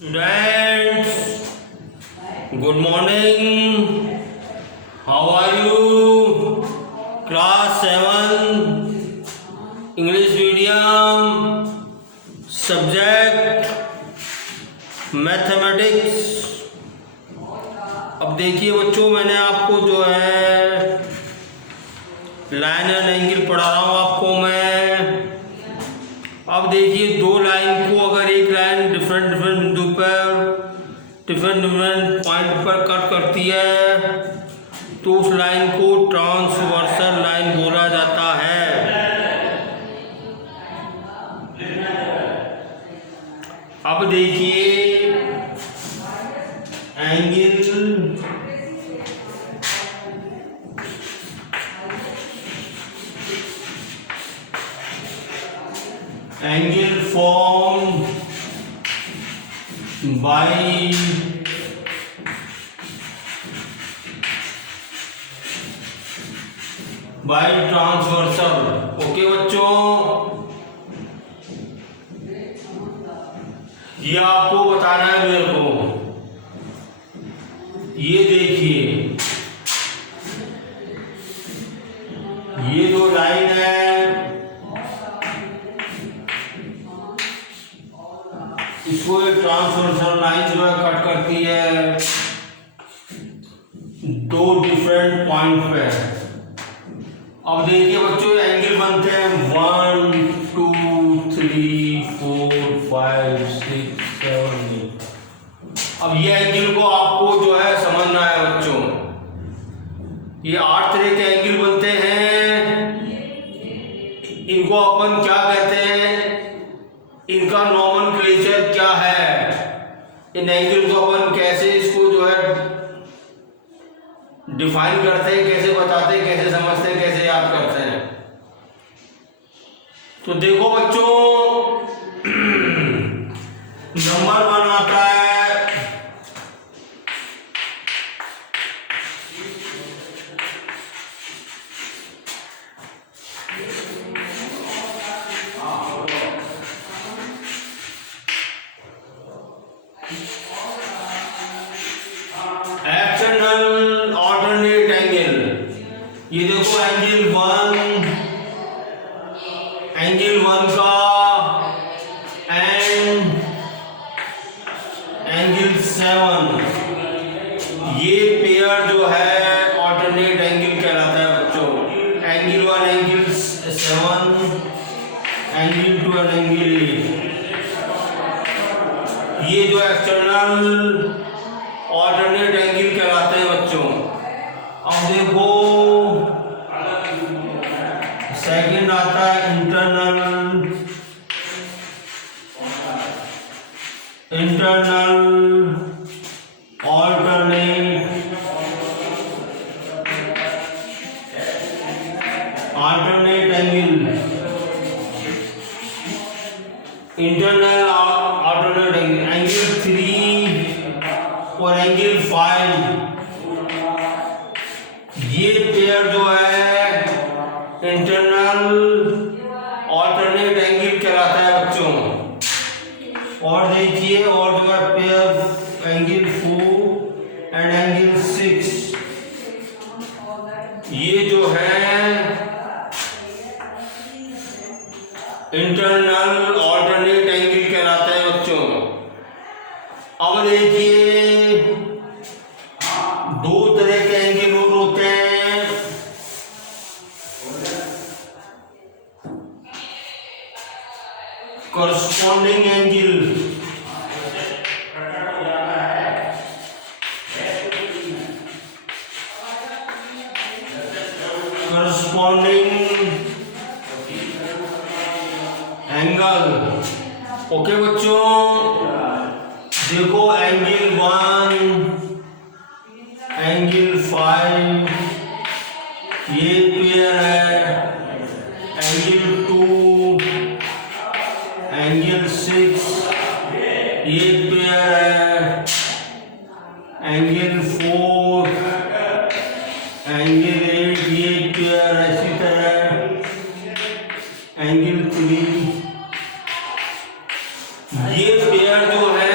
Students, good morning. How are you? Class 7 English medium subject mathematics. अब देखिए बच्चों, मैंने आपको जो है लाइन एंड एंगल पढ़ा रहा हूँ आपको मैं। अब देखिए दो लाइन को अगर एक लाइन डिफरेंट बिंदु पर डिफरेंट पॉइंट पर कट करती है तो उस लाइन को ट्रांसवर्सल लाइन बोला जाता है। अब देखिए angle formed by transversal. Okay बच्चों, ये आपको बताना है मेरे को। ये देखिए, ये दो लाइन है, इसको एक ट्रांसवर्सल लाइन जो है कट करती है दो डिफरेंट पॉइंट पे। अब देखिए बच्चों, एंगल बनते हैं 1 2 3 4 5 6 7 8। अब ये एंगल को आपको जो है समझना है बच्चों। ये 8 तरह के एंगल बनते हैं। इनको अपन क्या कहते हैं, इनका नोमेनक्लेचर क्या है, इन एंगल को अपन कैसे इसको जो है डिफाइन करते हैं, कैसे बताते हैं, कैसे समझते हैं, कैसे याद करते हैं। तो देखो बच्चों, नंबर 1 आता है एक्सटर्नल ऑल्टरनेट एंगल। ये देखो एंगल 1 का एंड एंगल 7, ये पेयर जो है ऑल्टरनेट एंगल कहलाता है बच्चों। एंगल 1 एंगल 7, एंगल 2 और एंगल 8, ये जो एक्सटर्नल ऑल्टरनेट एंगल कहलाते हैं बच्चों। अब देखो सेकंड आता है internal alternate angle. Internal alternate angle 3 और एंगल 5, ये पेयर जो है इंटरनल ऑल्टरनेट एंगल कहलाता है बच्चों। और देखिए, और जो है पेयर एंगल 4 एंड एंगल 6, ये जो है इंटरनल ऑल्टरनेट एंगल कहलाता है बच्चों। अब देखिए दो तरह के एंगल और होते हैं। Corresponding angle, angle. ओके बच्चों, देखो एंगल 1 एंगल 5 ये पेयर है, एंगल 2 एंगल 6 ये पेयर है, एंगल 4 एंगल 8 ये पेयर है। इसी तरह एंगल 3, ये पेयर जो है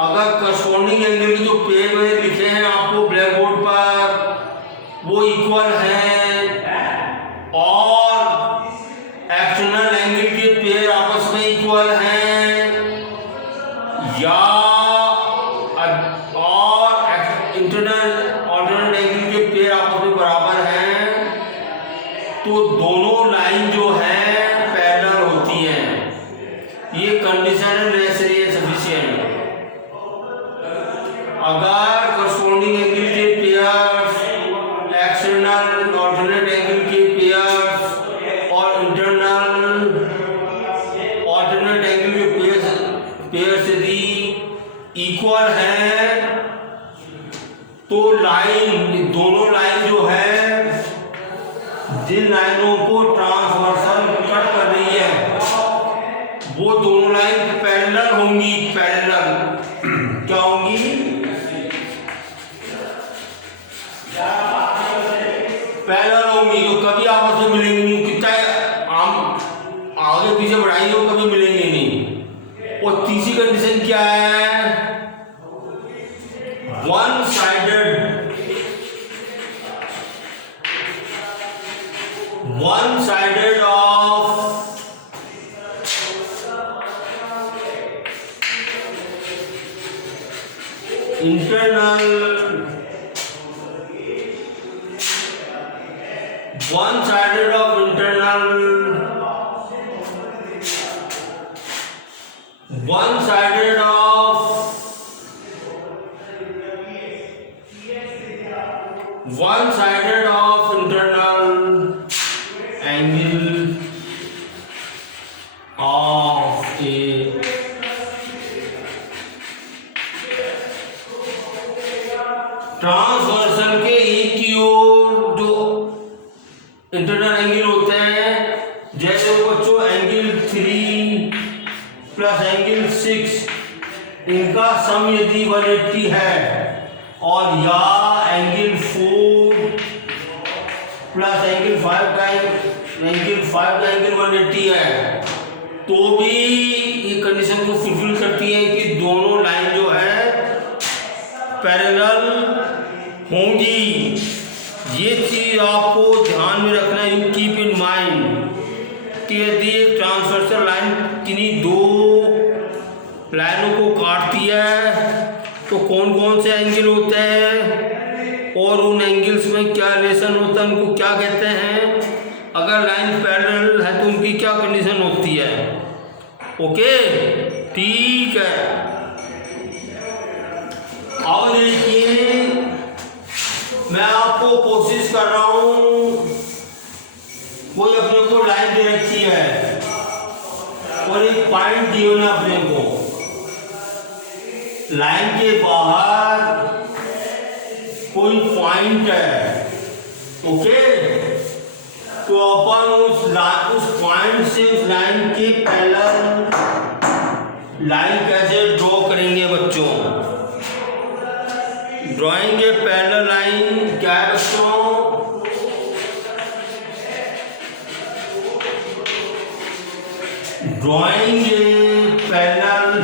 अगर करस्पॉन्डिंग एंगल के जो पेयर में लिखे हैं आपको ब्लैक बोर्ड पर वो इक्वल हैं और एक्सटर्नल एंगल के पेयर आपस में इक्वल हैं या और इंटरनल ऑल्टरनेट एंगल के पेयर आपस में बराबर हैं तो दोनों लाइन जो है पैरेलल होती हैं। ये कंडीशन है नेसेसरी एंड सफिशिएंट। अगर करस्पॉन्डिंग एंगल के पेयर्स एक्सटर्नल ऑल्टरनेट एंगल के पेयर्स और इंटरनल ऑल्टरनेट एंगल के पेयर्स यदि इक्वल हैं तो लाइन दोनों लाइन जो है जिन लाइनों को ट्रांसवर्सल कट कर रही है वो दोनों लाइन पैरेलल होंगी। पैरेलल क्या होंगी? पैरेलल होंगी जो कभी आपस में मिलेंगी नहीं। कितना हम आगे पीछे बढ़ाएंगे वो कभी मिलेंगे नहीं। और तीसरी कंडीशन क्या है? One sided of internal one-sided of internal one-sided of one-sided of internal angle of a transversal के एक की ओर जो इंटरनल एंगल होते हैं जैसे बच्चों एंगल 3 प्लस एंगल 6 इनका सम यदि 180 है और या एंगल 4 प्लस एंगल 5 का एंगल 180 है तो भी ये कंडीशन को फुलफिल करती है कि दोनों लाइन जो है पैरेलल होंगी। ये चीज आपको ध्यान में रखना है। यू कीप इन माइंड कि यदि एक ट्रांसवर्सल लाइन किन्हीं दो लाइनों को काटती है तो कौन कौन से एंगल होते हैं और उन एंगल्स में क्या रिलेशन होता है, उनको क्या कहते हैं। अगर लाइन पैरेलल है तो उनकी क्या कंडीशन होती है। ओके ठीक है। अब देखिए मैं आपको कोशिश कर रहा हूं, कोई अपने को लाइन दे रखी है और एक पॉइंट दिए ना अपने को, लाइन के बाहर कोई पॉइंट है। ओके तो अपन उस पॉइंट से उस लाइन के पैरेलल लाइन कैसे ड्रॉ करेंगे बच्चों। ड्राइंग ए पैरेलल लाइन क्या है बच्चों? Drawing a parallel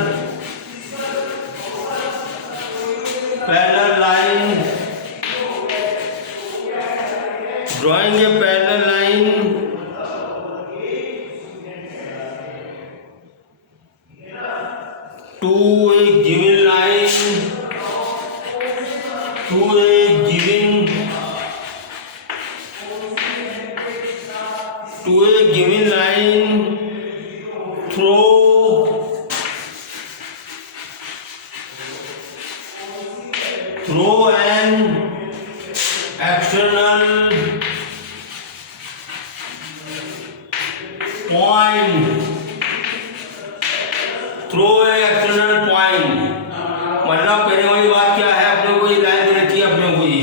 line, drawing a parallel line to a given line to a given line through an external point, through an external point। मतलब कहने वाली बात क्या है, अपने को ये लाइन दे रखी है, अपने को ये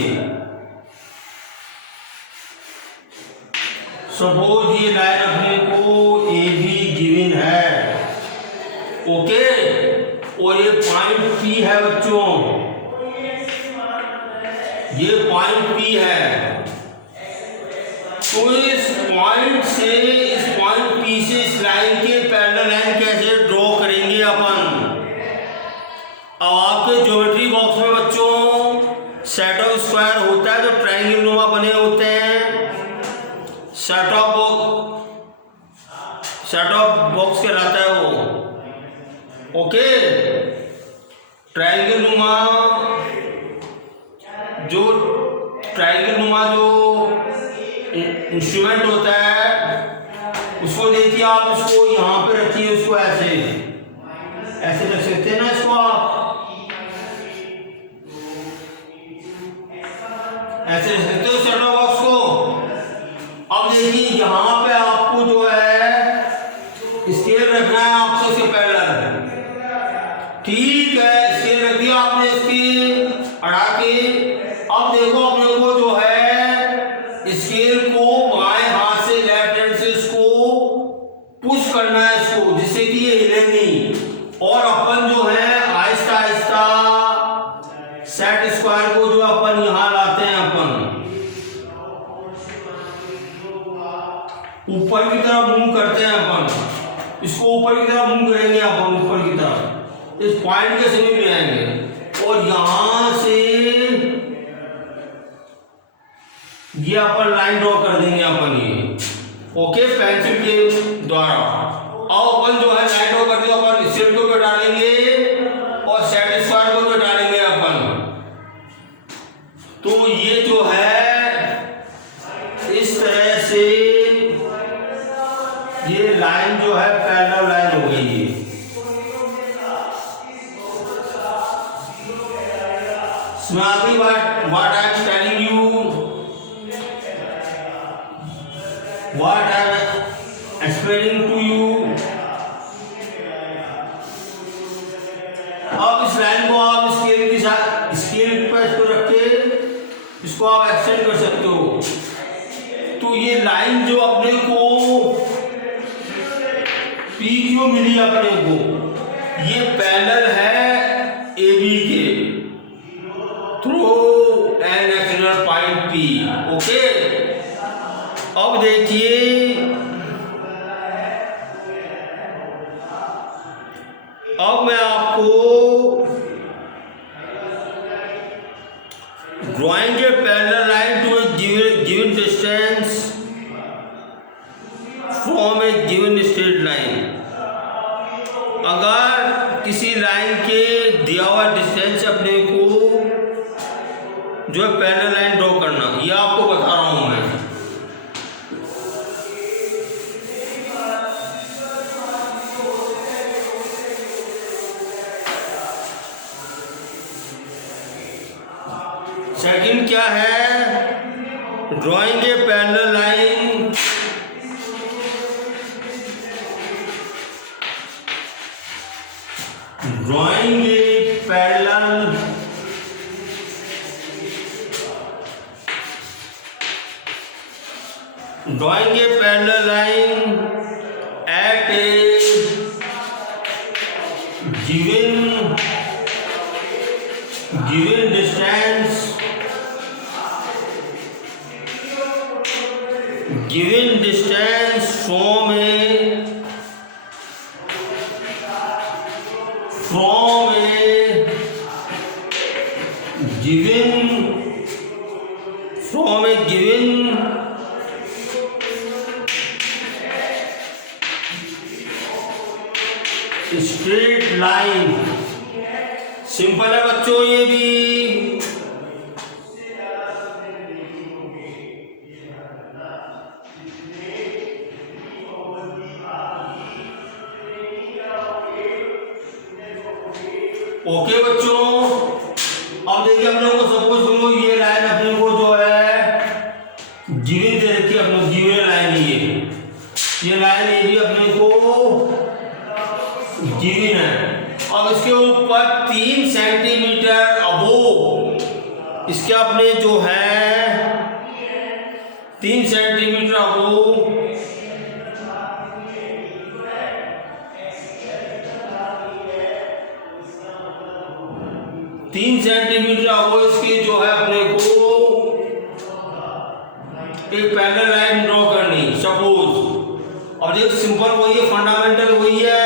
सपोज ये लाइन अपने को ए बी गिवन है। ओके और ये पॉइंट पी है बच्चों, ये पॉइंट पी है। तो इस पॉइंट पी से इस लाइन के पैरेलल लाइन कैसे ड्रॉ करेंगे अपन। अब आपके ज्योमेट्री बॉक्स में बच्चों सेट ऑफ स्क्वायर होता है जो ट्रायंगल नुमा बने होते हैं। सेट ऑफ बॉक्स कहलाता है वो। ओके, ट्रायंगल नुमा जो इंस्ट्रूमेंट होता है उसको देखिए आप, इसको यहाँ पे रखिए, उसको ऐसे रख सकते हैं ना, इसको आप ऐसे रख सकते हो सेट ऑफ बॉक्स को। अब देखिए यहाँ पे आपको जो है स्केल रखना है आपको इसके पैरेलल। ठीक है, स्केल रख दिया आपने इसकी अड़ा के। अब देखो अपने को जो है स्केल को बाएं हाथ से, लेफ्ट हैंड से इसको पुश करना है इसको, जिससे कि ये हिले नहीं। और अपन जो है आहिस्ता आहिस्ता सेट स्क्वायर को जो अपन यहां लाते हैं, अपन ऊपर की तरफ मूव करते हैं। अपन इसको ऊपर की तरफ मूव करेंगे, अपन ऊपर की तरफ इस पॉइंट के समीप ले आएंगे और यहां से ये अपन लाइन ड्रॉ कर देंगे अपन ये। ओके, पेंसिल के द्वारा। अब अपन जो है लाइन ड्रॉ कर दिया, अपन सेट को भी डालेंगे और सेट स्क्वायर को भी डालेंगे अपन। तो ये जो है इस तरह से ये लाइन जो है पैरेलल लाइन हो गई है। Smartly, what I am telling you, what I am explaining to you। अब इस लाइन को आप स्केल के साथ, स्केल पर इसको रख के इसको आप एक्सटेंड कर सकते हो। तो ये लाइन जो अपने को पी क्यू मिली अपने को, ये पैरेलल है AB के through an external point P। Okay, अब देखिए अब मैं आपको drawing a parallel line to a given distance from a given straight line. अगर किसी लाइन के दिया हुआ डिस्टेंस अपने को जो है पैरेलल लाइन ड्रॉ करना, ये आपको बता रहा हूं मैं। सेकंड क्या है, drawing a parallel line drawing a parallel line at a given distance from a given straight line. Simple है बच्चों ये भी। ओके बच्चों, अब देखिए हम लोगों को सपोज करो ये लाइन अपने को जो है गिवन दे रखी है, अपने गिवन लाइन ये लाइन ये भी अपने को गिवन है। अब इसके ऊपर 3 सेंटीमीटर अबोव इसके अपने जो है 3 सेंटीमीटर अबोव 3 सेंटीमीटर अबोव इसके जो है अपने को एक पैरेलल लाइन ड्रॉ करनी सपोज। अब देखो सिंपल वही है, फंडामेंटल वही है।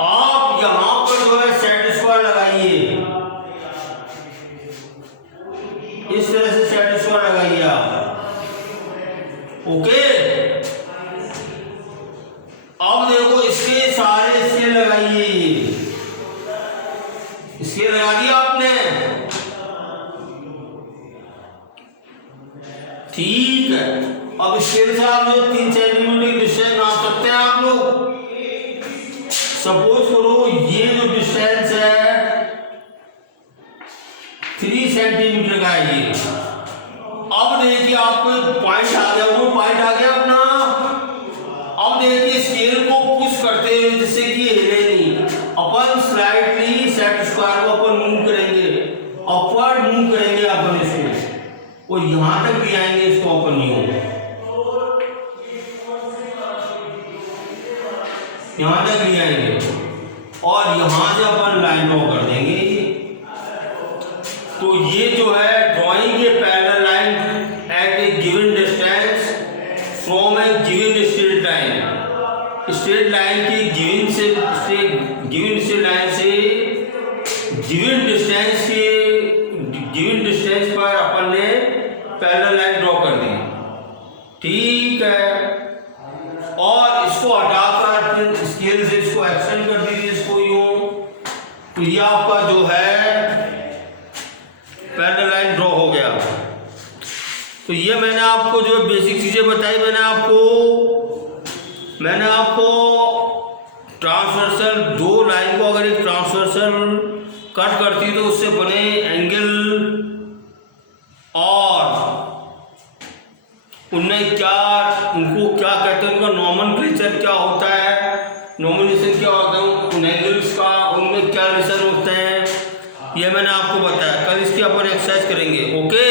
आप यहां पर जो है सेट स्क्वायर स्क्वायर लगाइए, इस तरह से सेट स्क्वायर लगाइए आप। ओके, अब देखो इसके सारे स्केल लगाइए, स्केल लगा दिया आपने, ठीक है। अब स्केल से आप लोग 3 सेंटीमीटर की डिस्टेंस नाप सकते हैं आप लोग। सपोज करो ये जो डिस्टेंस है 3 सेंटीमीटर का है ये। अब देखिए आपको पॉइंट आ गया, वो पॉइंट आ गया अपना। अब देखिए स्केल को पुश करते हुए जिससे कि हिले नहीं, अपन स्लाइटली सेट स्क्वायर को अपन मूव करेंगे, अपवर्ड मूव करेंगे अपन इसको, और यहां तक भी आएंगे इसको अपन यूं, यहां तक भी आएंगे, और यहां से अपन लाइन ड्रॉ कर देंगे। तो ये जो है drawing a parallel line at A given distance from a given straight line, straight line की गिवन स्ट्रेट लाइन से गिवन डिस्टेंस पर अपन ने पैरेलल लाइन ड्रॉ कर दी, ठीक है। और इसको हटाकर स्केल से इसको एक्सटेंड कर दीजिए, इसको यूं, तो ये आपका जो है पैरेलल लाइन ड्रॉ हो गया। तो ये मैंने आपको जो बेसिक चीजें बताई, मैंने आपको ट्रांसवर्सल 2 लाइन को अगर एक ट्रांसवर्सल कट करती तो उससे बने एंगल और उनमें क्या, उनको क्या कहते हैं, उनका नॉमेनक्लेचर क्या होता है, नॉमिनेशन क्या होता है, उन एंगल्स का उनमें क्या रिलेशन होते हैं, ये मैंने आपको बताया। कल इसकी अपन एक्सरसाइज करेंगे। ओके।